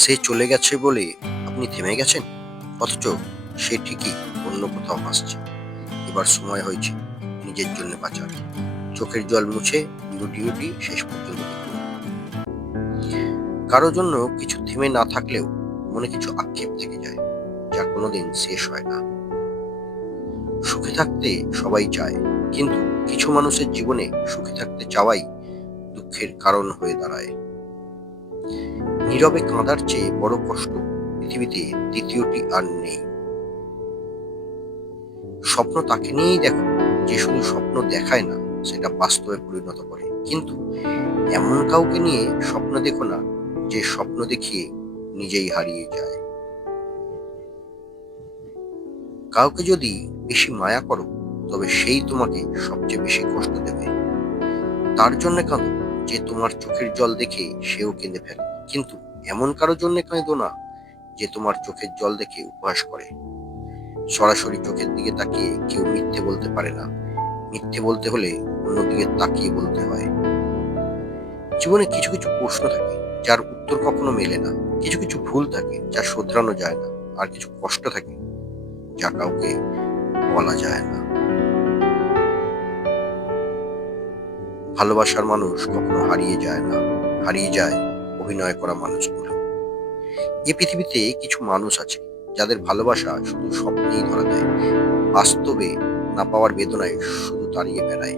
সে চলে গেছে বলে আপনি থেমে গেছেন, অথচ সে ঠিকই অন্য কোথাও হাসছে। এবার সময় হয়েছে নিজের জন্য বাঁচার। চোখের জল মুছে ভিডিওটি শেষ পর্যন্ত দেখুন। কারো জন্য কিছু থেমে না থাকলেও মনে কিছু আক্ষেপ থেকে যায়, যা কোনোদিন শেষ হয় না। সুখে থাকতে সবাই চায়, কিন্তু কিছু মানুষের জীবনে সুখে থাকতে চাওয়াই দুঃখের কারণ হয়ে দাঁড়ায়। নীরবে কাঁদার চেয়ে বড় কষ্ট পৃথিবীতে দ্বিতীয়টি আর নেই। স্বপ্ন তাকে নিয়েই দেখো যে শুধু স্বপ্ন দেখায় না, সেটা বাস্তবে পরিণত করে। কিন্তু এমন কাউকে নিয়ে স্বপ্ন দেখো না যে স্বপ্ন দেখিয়ে নিজেই হারিয়ে যায়। কাউকে যদি বেশি মায়া করো, তবে সেই তোমাকে সবচেয়ে বেশি কষ্ট দেবে। তার জন্য কাঁদো যে তোমার চোখের জল দেখে সেও কেঁদে ফেলে, কিন্তু এমন কারোর জন্য কাঁদো না যে তোমার চোখের জল দেখে উপহাস করে। সরাসরি চোখের দিকে তাকিয়ে কেউ মিথ্যে বলতে পারে না। মিথ্যে বলতে হলে অন্যদিকে তাকিয়ে বলতে হয়। জীবনে কিছু কিছু প্রশ্ন থাকে যার উত্তর কখনো মেলে না। কিছু কিছু ভুল থাকে যা শোধরানো যায় না। আর কিছু কষ্ট থাকে যা কাউকে বলা যায় না। ভালোবাসার মানুষ কখনো হারিয়ে যায় না, হারিয়ে যায় অভিনয় করা মানুষগুলো। এ পৃথিবীতে কিছু মানুষ আছে যাদের ভালোবাসা শুধু স্বপ্নেই ধরা দেয়, বাস্তবে না পাওয়ার বেদনায় শুধু দাঁড়িয়ে বেড়ায়।